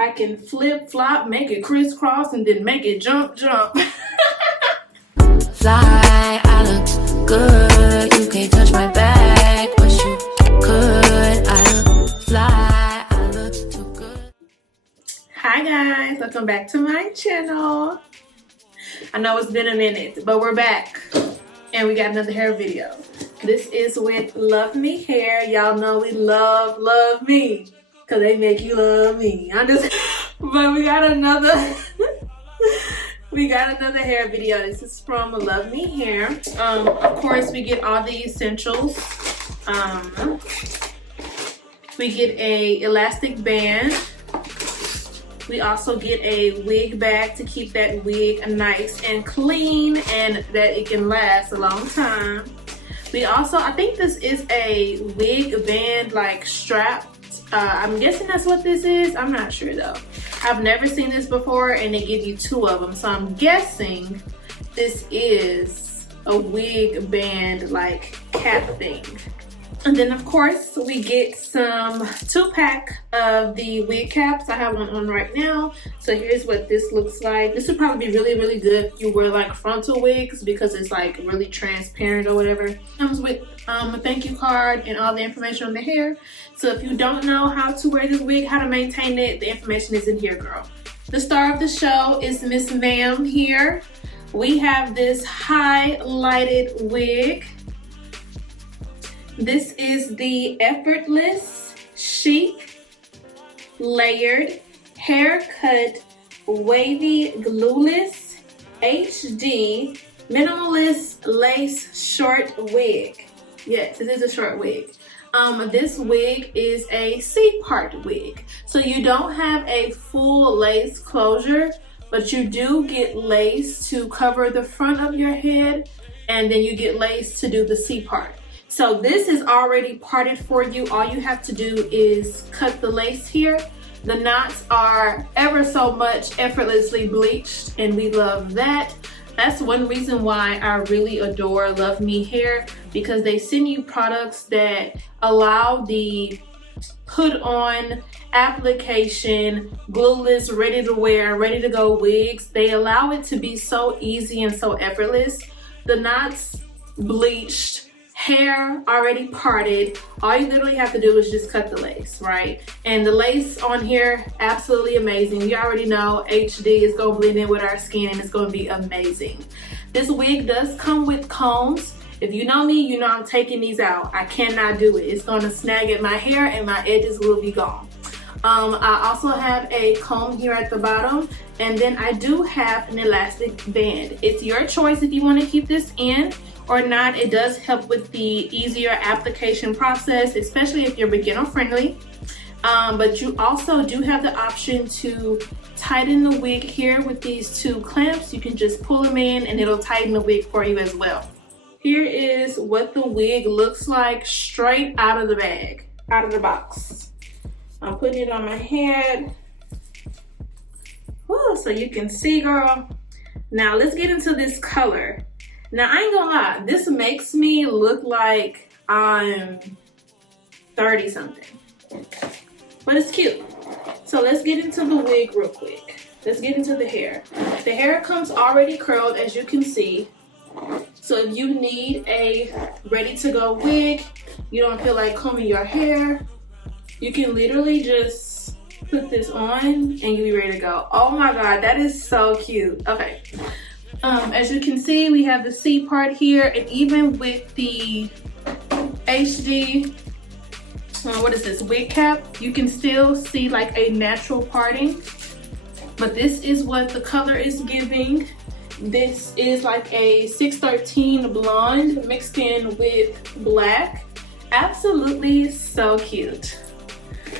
I can flip, flop, make it crisscross, and then make it jump. Fly, I look good. You can't touch my back, but you could. I look fly, I look too good. Hi guys, welcome back to my channel. I know it's been a minute, but we're back and we got another hair video. This is with Luvme hair. Y'all know we love me because they make you love me. But we got another hair video. This is from Luvme hair. Of course, we get all the essentials. We get a elastic band. We also get a wig bag to keep that wig nice and clean and that it can last a long time. We also, I think this is a wig band like strap. I'm guessing that's what this is. I'm not sure though. I've never seen this before and they give you two of them. So I'm guessing this is a wig band like cap thing. And then of course we get some 2-pack of the wig caps. I have one on right now. So here's what this looks like. This would probably be really good if you wear like frontal wigs because it's like really transparent or whatever. It comes with a thank you card and all the information on the hair. So if you don't know how to wear this wig, how to maintain it, the information is in here, girl. The star of the show is Miss Ma'am here. We have this highlighted wig. This is the Effortless, Chic, Layered, Haircut, Wavy, Glueless, HD, Minimalist Lace Short Wig. Yes, this is a short wig. This wig is a C-part wig. So you don't have a full lace closure, but you do get lace to cover the front of your head, and then you get lace to do the C-part. So this is already parted for you. All you have to do is cut the lace here. The knots are ever so much effortlessly bleached and we love that. That's one reason why I really adore Luvme hair, because they send you products that allow the put on application, glueless, ready to wear, ready to go wigs. They allow it to be so easy and so effortless. The knots bleached, hair already parted. All you literally have to do is just cut the lace, right? And the lace on here, absolutely amazing. You already know HD is gonna blend in with our skin and it's gonna be amazing. This wig does come with combs. If you know me, you know I'm taking these out. I cannot do it. It's gonna snag at my hair and my edges will be gone. I also have a comb here at the bottom, and then I do have an elastic band. It's your choice if you want to keep this in or not. It does help with the easier application process, especially if you're beginner friendly. But you also do have the option to tighten the wig here with these two clamps. You can just pull them in and it'll tighten the wig for you as well. Here is what the wig looks like straight out of the bag, out of the box. I'm putting it on my head. Woo, so you can see, girl. Now let's get into this color. Now I ain't gonna lie, this makes me look like I'm 30 something, but it's cute. So let's get into the wig real quick. Let's get into the hair. The hair comes already curled, as you can see. So if you need a ready to go wig, you don't feel like combing your hair, you can literally just put this on and you'll be ready to go. Oh my God, that is so cute. Okay. As you can see, we have the C part here, and even with the HD, what is this, wig cap, you can still see like a natural parting. But this is what the color is giving. This is like a 613 blonde mixed in with black. Absolutely so cute.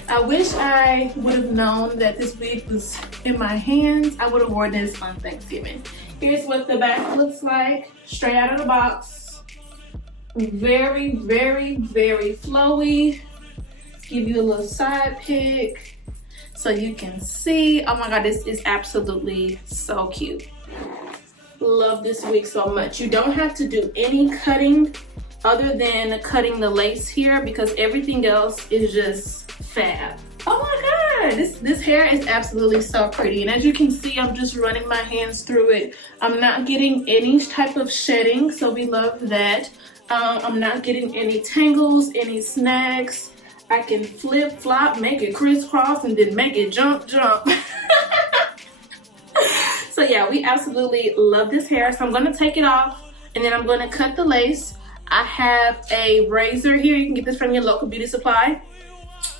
I wish I would have known that this wig was in my hands. I would have worn this on Thanksgiving. Here's what the back looks like, straight out of the box. Very flowy. Give you a little side pick so you can see. Oh my God, this is absolutely so cute. Love this wig so much. You don't have to do any cutting other than cutting the lace here because everything else is just fab. Oh my yeah, this hair is absolutely so pretty. And as you can see, I'm just running my hands through it. I'm not getting any type of shedding, so we love that. I'm not getting any tangles, any snags. I can flip, flop, make it crisscross, and then make it jump. So yeah, we absolutely love this hair. So I'm gonna take it off, and then I'm gonna cut the lace. I have a razor here. You can get this from your local beauty supply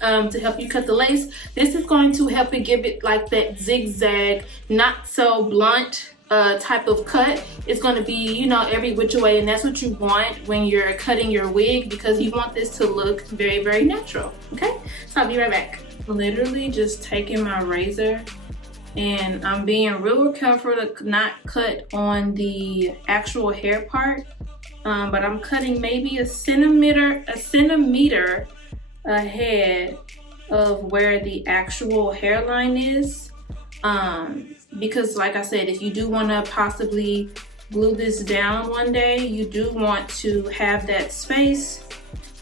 to help you cut the lace. This is going to help it give it like that zigzag, not so blunt type of cut. It's going to be, you know, every which way, and that's what you want when you're cutting your wig, because you want this to look very, very natural. Okay, so I'll be right back. Literally just taking my razor, and I'm being real careful to not cut on the actual hair part, but I'm cutting maybe a centimeter ahead of where the actual hairline is, because like I said, if you do want to possibly glue this down one day, you do want to have that space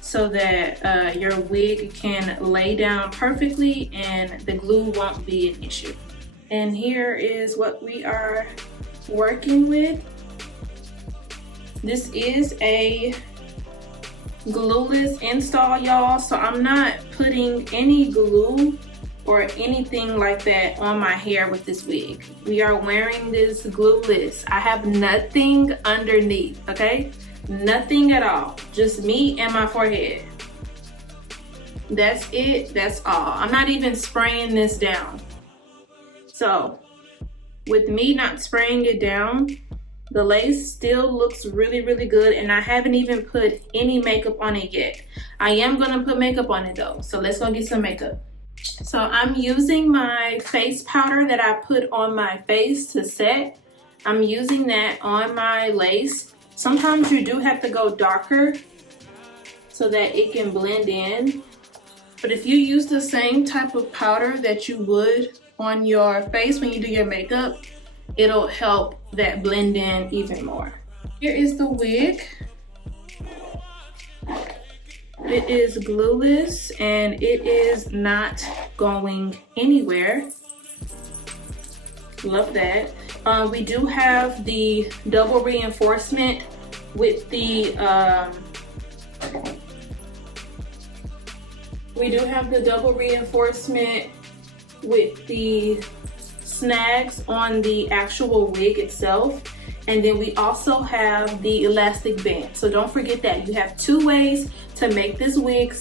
so that your wig can lay down perfectly and the glue won't be an issue. And here is what we are working with. This is a glueless install, y'all, so I'm not putting any glue or anything like that on my hair with this wig. We are wearing this glueless. I have nothing underneath, okay? Nothing at all, just me and my forehead. That's it, that's all. I'm not even spraying this down. So with me not spraying it down, the lace still looks really, really good, and I haven't even put any makeup on it yet. I am gonna put makeup on it though, so let's go get some makeup. So I'm using my face powder that I put on my face to set. I'm using that on my lace. Sometimes you do have to go darker so that it can blend in. But if you use the same type of powder that you would on your face when you do your makeup, it'll help that blend in even more. Here is the wig. It is glueless and it is not going anywhere. Love that. We do have the double reinforcement with the snags on the actual wig itself, and then we also have the elastic band. So don't forget that you have two ways to make this wig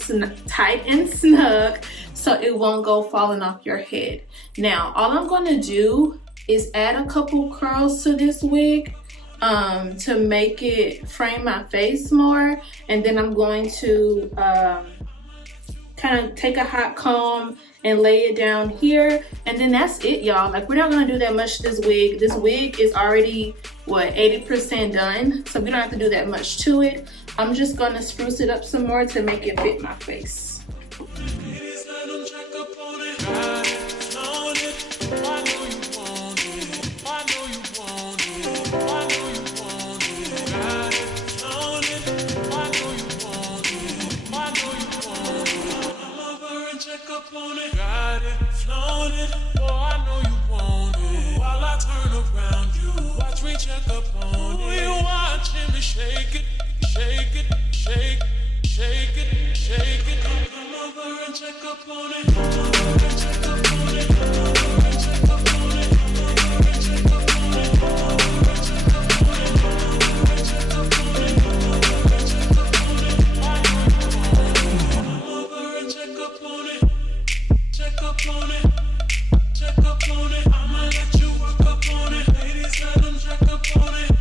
tight and snug so it won't go falling off your head. Now all I'm going to do is add a couple curls to this wig to make it frame my face more, and then I'm going to kind of take a hot comb and lay it down here, and then that's it, y'all. Like, we're not gonna do that much to this wig. This wig is already, what, 80% done, so we don't have to do that much to it. I'm just gonna spruce it up some more to make it fit my face. Got it, flown it, boy, I know you want it. While I turn around you, watch me check up on it. You watching me shake it, shake it, shake, shake it, shake it. Come over and check up on it. Come over and check up on it. Come over and check up on it. Come over and check up on it. Come over and check up on it. Come over and check up on it. Come over and check up on it. I know you want it. Come over and check up on it. Check up on it, check up on it. I'ma let you work up on it. Ladies, let them check up on it.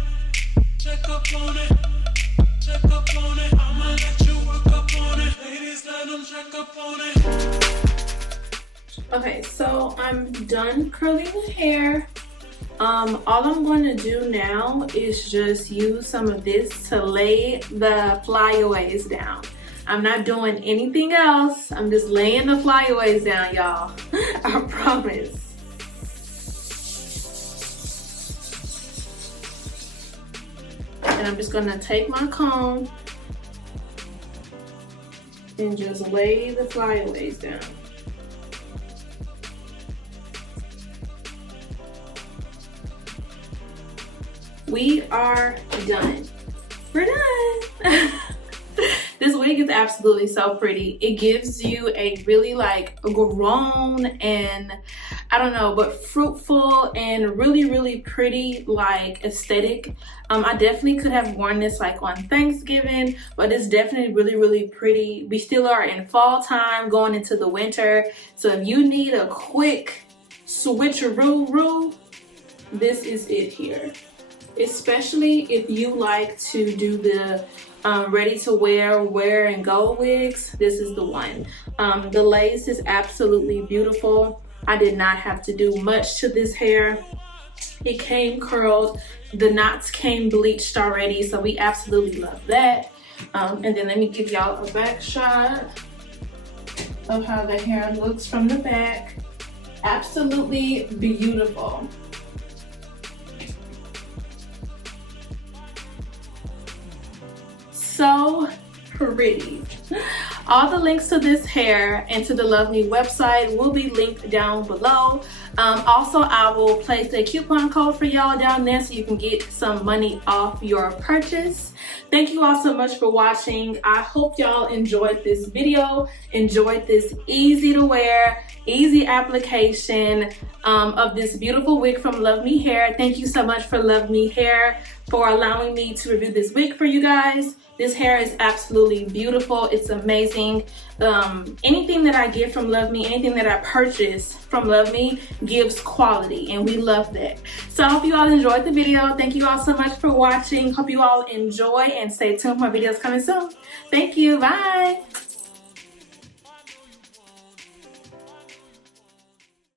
Check up on it, check up on it. I'ma let you work up on it. Ladies, let them check up on it. Okay, so I'm done curling the hair. All I'm going to do now is just use some of this to lay the flyaways down. I'm not doing anything else. I'm just laying the flyaways down, y'all. I promise. And I'm just gonna take my comb and just lay the flyaways down. we are done. We're done. This wig is absolutely so pretty. It gives you a really like grown and I don't know, but fruitful and really pretty like aesthetic. I definitely could have worn this like on Thanksgiving, but it's definitely really pretty. We still are in fall time going into the winter. So if you need a quick switcheroo, this is it here. Especially if you like to do the ready to wear and go wigs, this is the one. The lace is absolutely beautiful. I did not have to do much to this hair. It came curled, the knots came bleached already, so we absolutely love that. And then let me give y'all a back shot of how the hair looks from the back. Absolutely beautiful. So pretty. All the links to this hair and to the Luvme website will be linked down below. Also, I will place a coupon code for y'all down there so you can get some money off your purchase. Thank you all so much for watching. I hope y'all enjoyed this video, enjoyed this easy to wear, easy application of this beautiful wig from Luvme Hair. Thank you so much for Luvme Hair for allowing me to review this wig for you guys. This hair is absolutely beautiful. It's amazing. Anything that I get from Luvme, anything that I purchase from Luvme gives quality, and we love that. So I hope you all enjoyed the video. Thank you all so much for watching. Hope you all enjoy and stay tuned for my videos coming soon. Thank you. Bye.